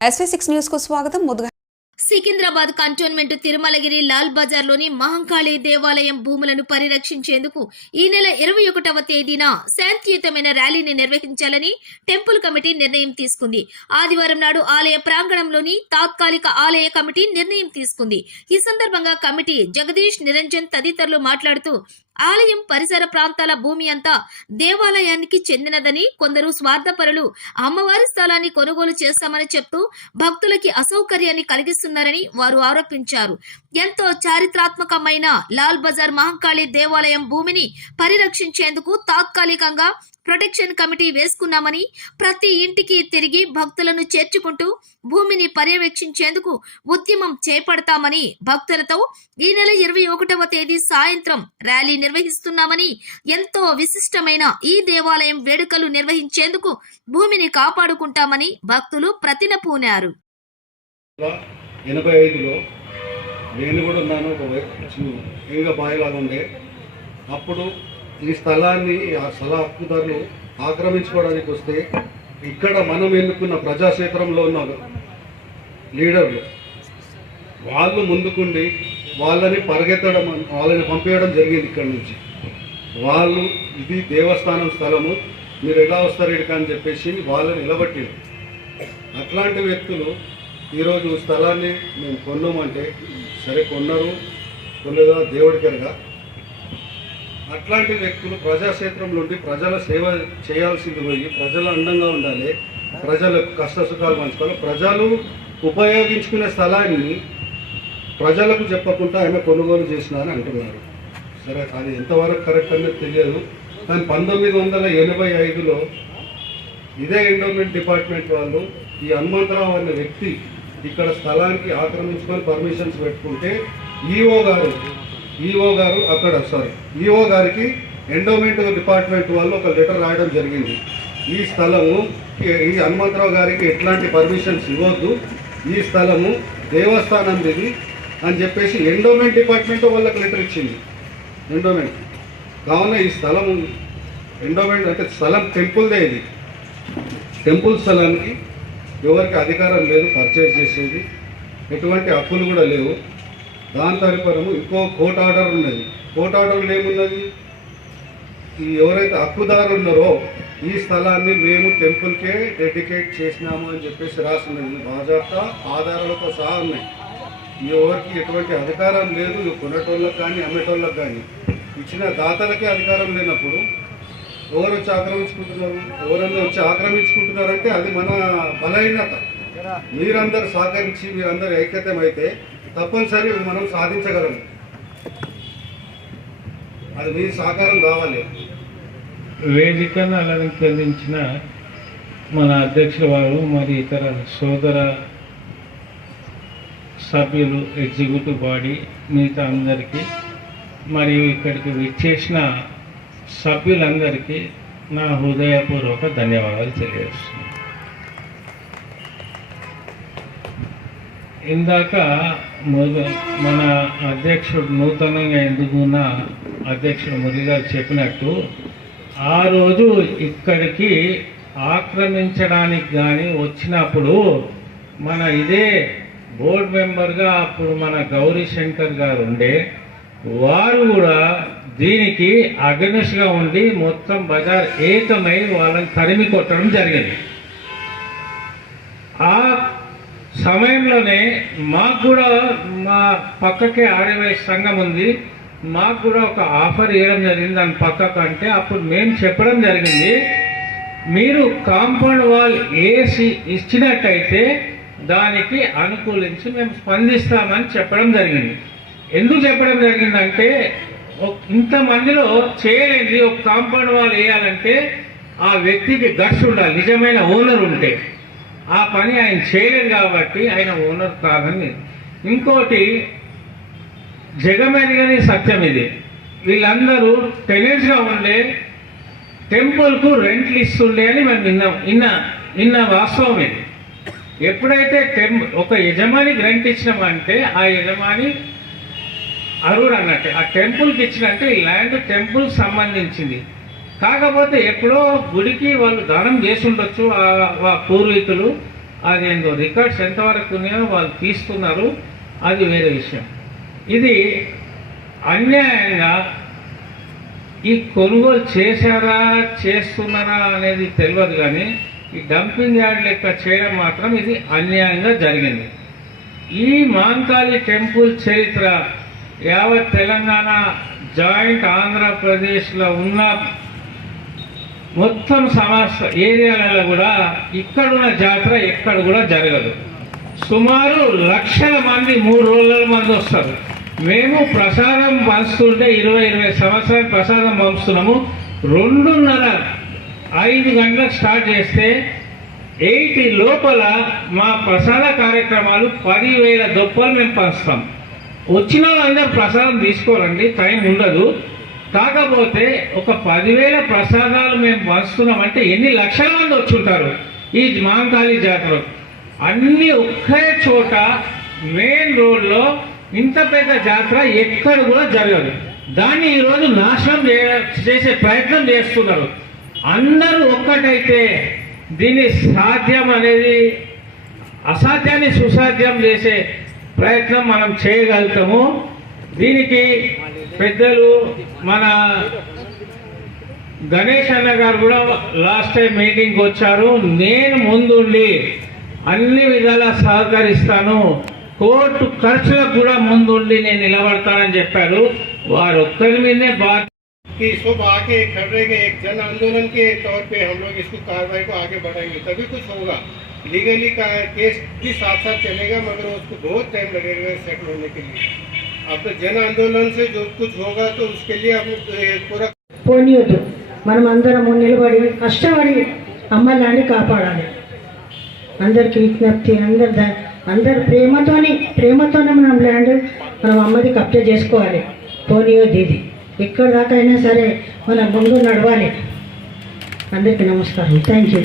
SV six న్యూస్కు స్వాగతం. ముందుగా సికింద్రాబాద్ కంటోన్మెంట్ తిరుమలగిరి లాల్ బజార్లోని మహంకాళి దేవాలయం భూములను పరిరక్షించేందుకు ఈ నెల ఇరవై ఒకటవ తేదీన శాంతియుతమైన ర్యాలీని నిర్వహించాలని టెంపుల్ కమిటీ నిర్ణయం తీసుకుంది. ఆదివారం నాడు ఆలయ ప్రాంగణంలోని తాత్కాలిక ఆలయ కమిటీ నిర్ణయం తీసుకుంది. ఈ సందర్భంగా కమిటీ జగదీష్ నిరంజన్ తదితరులు మాట్లాడుతూ ఆలయం పరిసర ప్రాంతాల భూమి అంతా దేవాలయానికి చెందినదని కొందరు స్వార్థపరులు అమ్మవారి స్థలాన్ని కొనుగోలు చేస్తామని చెప్తూ భక్తులకి అసౌకర్యాన్ని కలిగిస్తున్నారని వారు ఆరోపించారు. ఎంతో చారిత్రాత్మకమైన లాల్ బజార్ మహంకాళి దేవాలయం భూమిని పరిరక్షించేందుకు తాత్కాలికంగా ప్రొటెక్షన్ కమిటీ వేసుకున్నామని ప్రతి ఇంటికి తిరిగి భక్తులను చేర్చుకుంటూ భూమిని పర్యవేక్షించేందుకు ఉద్యమం చేపడతామని భక్తులతో ఈ నెల ఇరవై ఒకటవ తేదీ సాయంత్రం ర్యాలీ నిర్వహిస్తున్నామని ఎంతో విశిష్టమైన ఈ దేవాలయం వేడుకలు నిర్వహించేందుకు భూమిని కాపాడుకుంటామని భక్తులు ప్రతిన పూనారు ఎనభై ఐదులో నేను కూడా ఉన్నాను ఒక ఇంకా బావిలాగా ఉండే. అప్పుడు ఈ స్థలాన్ని ఆ స్థల హక్కుదారులు ఆక్రమించుకోవడానికి వస్తే ఇక్కడ మనం ఎన్నుకున్న ప్రజాక్షేత్రంలో ఉన్న లీడర్లు వాళ్ళు ముందుకుండి వాళ్ళని పరిగెత్తడం వాళ్ళని పంపేయడం జరిగింది ఇక్కడ నుంచి. వాళ్ళు ఇది దేవస్థానం స్థలము మీరు ఎలా వస్తారు ఇక్కడికి అని చెప్పేసి వాళ్ళని నిలబట్టిండు అట్లాంటి వ్యక్తులు ఈరోజు స్థలాన్ని మేము కొన్నామంటే సరే కొన్నారు కొన్నదా దేవుడికరగా అట్లాంటి వ్యక్తులు ప్రజాక్షేత్రం నుండి ప్రజల సేవ చేయాల్సింది పోయి ప్రజల అండంగా ఉండాలి ప్రజలకు కష్ట సుఖాలు పంచుకోవాలి. ప్రజలు ఉపయోగించుకునే స్థలాన్ని ప్రజలకు చెప్పకుండా ఆయన కొనుగోలు చేసిన అని అంటున్నారు. సరే అది ఎంతవరకు కరెక్ట్ అనేది తెలియదు. కానీ పంతొమ్మిది వందల ఎనభై ఐదులో ఇదే ఎండోమెంట్ డిపార్ట్మెంట్ వాళ్ళు ఈ హనుమంతరావు అనే వ్యక్తి ఇక్కడ స్థలానికి ఆక్రమించుకొని పర్మిషన్స్ పెట్టుకుంటే ఈఓ గారు ఈఓ గారు అక్కడ సారీ ఈఓ గారికి ఎండోమెంట్ డిపార్ట్మెంట్ వాళ్ళు ఒక లెటర్ రాయడం జరిగింది. ఈ స్థలము ఈ- హనుమంతరావు గారికి ఎట్లాంటి పర్మిషన్స్ ఇవ్వద్దు. ఈ స్థలము దేవస్థానం ఇది అని చెప్పేసి ఎండోమెంట్ డిపార్ట్మెంట్ వాళ్ళకి లెటర్ ఇచ్చింది. ఎండోమెంట్. కావున ఈ స్థలము ఎండోమెంట్ అంటే స్థలం టెంపుల్దే ఇది. టెంపుల్ స్థలానికి ఎవరికి అధికారం లేదు పర్చేజ్ చేసేది. ఎటువంటి హక్కులు కూడా లేవు. దాని తదుపరము ఇంకో కోర్ట్ ఆర్డర్ ఉన్నది. కోర్ట్ ఆర్డర్లు ఏమున్నది? ఈ ఎవరైతే హక్కుదారులు ఉన్నారో ఈ స్థలాన్ని మేము టెంపుల్కే డెడికేట్ చేసినాము అని చెప్పేసి రాస్తున్నది బాజాప్తా ఆధారాలతో సహా ఉన్నాయి. ఎవరికి ఎటువంటి అధికారం లేదు. ఇవి కొనేటోళ్ళకి కానీ అమ్మేటోళ్ళకి కానీ. ఇచ్చిన దాతలకే అధికారం లేనప్పుడు ఎవరు వచ్చి ఆక్రమించుకుంటున్నారు? ఎవరన్నా వచ్చి ఆక్రమించుకుంటున్నారంటే అది మన బలహీనత. మీరందరూ సహకరించి మీరందరూ అయితే తప్పనిసరి మనం సాధించగలం. అది మీ సహకారం కావాలి. వేదికను అలంకరించిన మన అధ్యక్షుల వారు మరి ఇతర సోదర సభ్యులు ఎగ్జిక్యూటివ్ బాడీ మిగతా అందరికీ మరియు ఇక్కడికి విచ్చేసిన సభ్యులందరికీ నా హృదయపూర్వక ధన్యవాదాలు తెలియజేస్తున్నాను. ఇందాక మన అధ్యక్షుడు నూతనంగా ఎందుకున్న అధ్యక్షుడు మురళి గారు చెప్పినట్టు ఆ రోజు ఇక్కడికి ఆక్రమించడానికి కానీ వచ్చినప్పుడు మన ఇదే బోర్డ్ మెంబర్గా అప్పుడు మన గౌరీ శంకర్ గారు ఉండే వారు కూడా దీనికి అగనెస్ట్గా ఉండి మొత్తం బజార్ ఏకమై వాళ్ళని తరిమి కొట్టడం జరిగింది. ఆ సమయంలోనే మాకు కూడా మా పక్కకే ఆర్యవై సంఘం ఉంది. మాకు కూడా ఒక ఆఫర్ ఇవ్వడం జరిగింది. దాని పక్కకు అంటే అప్పుడు మేము చెప్పడం జరిగింది మీరు కాంపౌండ్ వాల్ వేసి ఇచ్చినట్టయితే దానికి అనుకూలించి మేము స్పందిస్తామని చెప్పడం జరిగింది. ఎందుకు చెప్పడం జరిగిందంటే ఒక- ఇంతమందిలో చేయలేనిది ఒక కాంపౌండ్ వాల్ వేయాలంటే ఆ వ్యక్తికి గట్స్ ఉండాలి నిజమైన ఓనర్ ఉంటే. ఆ పని ఆయన చేయలేదు కాబట్టి ఆయన ఓనర్ కాదని ఇంకోటి జగమెరగని సత్యం ఇది. వీళ్ళందరూ టెనెంట్స్గా ఉండే టెంపుల్కు రెంట్లు ఇస్తుండే అని మేము విన్నాం. నిన్న నిన్న వాస్తవం ఇది. ఎప్పుడైతే టెం ఒక యజమానికి రెంట్ ఇచ్చినామంటే ఆ యజమాని అరుడు అన్నట్టు. ఆ టెంపుల్కి ఇచ్చినట్టే ఈ ల్యాండ్ టెంపుల్ సంబంధించింది. కాకపోతే ఎప్పుడో గుడికి వాళ్ళు దానం చేసి ఉండొచ్చు ఆ- ఆ పూర్వీకులు. అదేందో రికార్డ్స్ ఎంతవరకు ఉన్నాయో వాళ్ళు తీస్తున్నారు అది వేరే విషయం. ఇది అన్యాయంగా ఈ కొనుగోలు చేశారా చేస్తున్నారా అనేది తెలియదు కానీ ఈ డంపింగ్ యార్డ్ లెక్క చేయడం మాత్రం ఇది అన్యాయంగా జరిగింది. ఈ మాంకాళి టెంపుల్ చరిత్ర యావత్ తెలంగాణ జాయింట్ ఆంధ్రప్రదేశ్లో ఉన్న మొత్తం సమస్త ఏరియాలలో కూడా ఇక్కడున్న జాతర ఎక్కడ కూడా జరగదు. సుమారు లక్షల మంది మూడు రోజుల మంది వస్తారు. మేము ప్రసాదం పంచుతుంటే ఇరవై ఇరవై సంవత్సరాలు ప్రసాదం పంచుతున్నాము రెండున్నర ఐదు గంటలకు స్టార్ట్ చేస్తే ఎయిట్ లోపల మా ప్రసాద కార్యక్రమాలు పదివేల దొప్పలు మేము పంచుతాం. వచ్చిన వాళ్ళందరూ ప్రసాదం తీసుకోవాలండి టైం ఉండదు. కాకపోతే ఒక పదివేల ప్రసాదాలు మేము పంచుతున్నామంటే ఎన్ని లక్షల మంది వచ్చి ఉంటారు ఈ మాంకాళి జాతర అన్ని ఒకే చోట మెయిన్ రోడ్లో ఇంత పెద్ద జాతర ఎక్కడ కూడా జరగదు. దాన్ని ఈరోజు నాశనం చేయ- చేసే ప్రయత్నం చేస్తున్నారు. అందరూ ఒక్కటైతే దీన్ని సాధ్యం అనేది అసాధ్యాన్ని సుసాధ్యం చేసే ప్రయత్నం మనం చేయగలుగుతాము దీనికి పెద్దలు మన గణేష్ అన్న గారు కూడా లాస్ట్ టైం మీటింగ్కి వచ్చారు నేను ముందుండి అన్ని విధాలా సహకరిస్తాను కోర్టు ఖర్చులకు కూడా ముందుండి నేను నిలబడతానని చెప్పారు వారు ఒక్కరి మీదనే బాధ్యత कि सब आके खड़ेंगे एक जन आंदोलन के तौर पे हम लोग इसको कार्रवाई को आगे बढ़ाएंगे तभी कुछ होगा लीगली का केस भी साथ साथ चलेगा मगर उसको बहुत टाइम लगेगा सेटल होने के लिए अब तो जन आंदोलन से जो कुछ होगा तो उसके लिए हम ए, पूरा పోనీయొద్దు మనం అందరము నిలబడి కష్టపడి అమ్మలాంటి కాపాడాలి అందరికి విజ్ఞప్తి అందరి ద- అందరి ప్రేమతోని ప్రేమతోనే మనం ల్యాండ్ మనం అమ్మది కబ్జా చేసుకోవాలి పోనీయొద్దు ఇది ఎక్కడ దాకా అయినా సరే మనం ముందు నడవాలి అందరికీ నమస్కారం థ్యాంక్ యూ